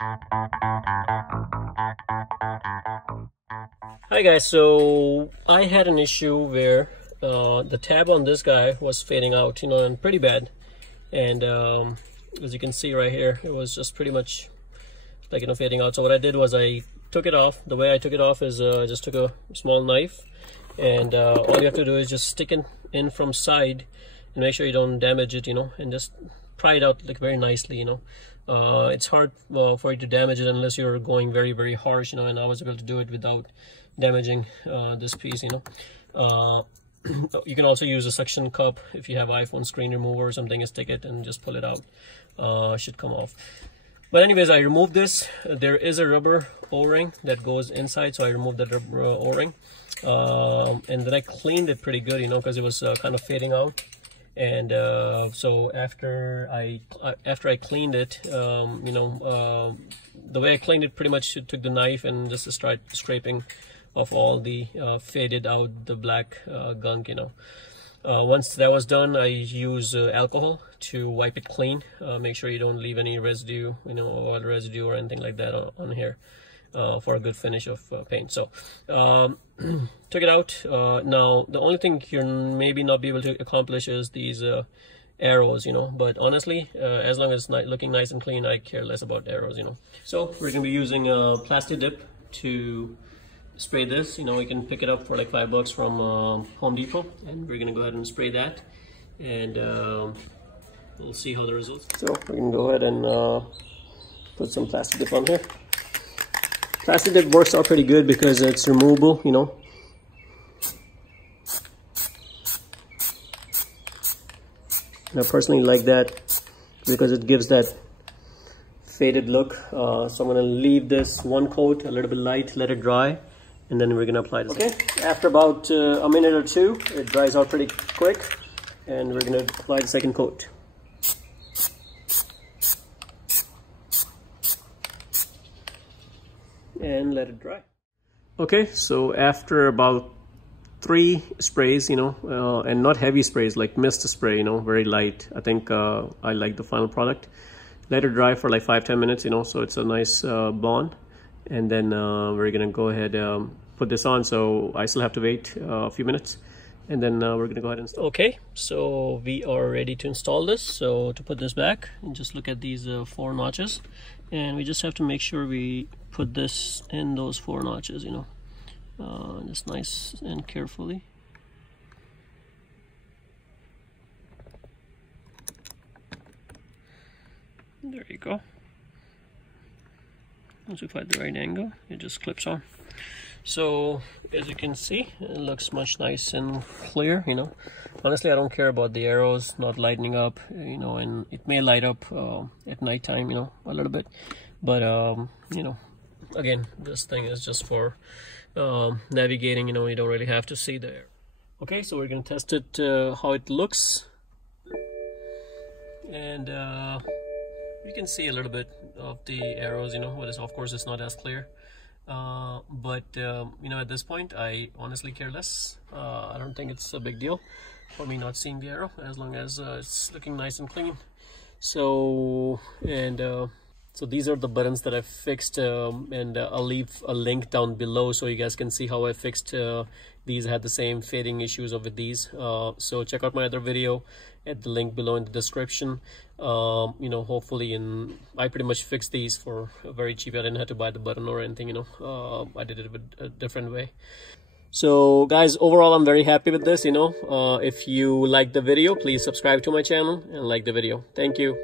Hi guys, so I had an issue where the tab on this guy was fading out, and pretty bad. And as you can see right here, it was just pretty much like, fading out. So what I did was I took it off. The way I took it off is I just took a small knife, and all you have to do is just stick it in from side and make sure you don't damage it, and just pry it out like very nicely. It's hard for you to damage it unless you're going very, very harsh, and I was able to do it without damaging this piece. You can also use a suction cup if you have iPhone screen remover or something, and stick it and just pull it out. Should come off. But anyways, I removed this. There is a rubber o-ring that goes inside, so I removed that rubber o-ring, and then I cleaned it pretty good, because it was kind of fading out. And so after I cleaned it, the way I cleaned it, pretty much took the knife and just started scraping off all the faded out the black gunk. Once that was done, I use alcohol to wipe it clean. Make sure you don't leave any residue, oil residue or anything like that on here, for a good finish of paint. So took it out. Now the only thing you're maybe not be able to accomplish is these arrows, but honestly, as long as it's looking nice and clean, I care less about arrows. So we're gonna be using a plastic dip to spray this. You can pick it up for like $5 from Home Depot, and we're gonna go ahead and spray that, and we'll see how the results. So we're gonna go ahead and put some plastic dip on here. Plastic dip works out pretty good because it's removable, And I personally like that because it gives that faded look. So I'm gonna leave this one coat a little bit light, let it dry, and then we're gonna apply this. Okay, after about a minute or two, it dries out pretty quick, and we're gonna apply the second coat. And let it dry. Okay, so after about 3 sprays, and not heavy sprays like mist spray, very light. I think I like the final product. Let it dry for like 5-10 minutes, so it's a nice bond. And then we're gonna go ahead put this on. So I still have to wait a few minutes, and then we're gonna go ahead and install. Okay, so we are ready to install this. So to put this back, and just look at these 4 notches, and we just have to make sure we put this in those 4 notches, just nice and carefully. There you go. Once you find the right angle, it just clips on. So as you can see, it looks much nice and clear. Honestly, I don't care about the arrows not lighting up, and it may light up at nighttime, a little bit, but again, this thing is just for navigating. You don't really have to see there. Okay, so we're gonna test it how it looks, and you can see a little bit of the arrows, but of course it's not as clear, but at this point I honestly care less. I don't think it's a big deal for me not seeing the arrow, as long as it's looking nice and clean. So so these are the buttons that I fixed, and I'll leave a link down below so you guys can see how I fixed these. I had the same fading issues with these. So check out my other video at the link below in the description. Hopefully, I pretty much fixed these for very cheap. I didn't have to buy the button or anything, I did it a different way. So guys, overall I'm very happy with this. If you like the video, please subscribe to my channel and like the video. Thank you.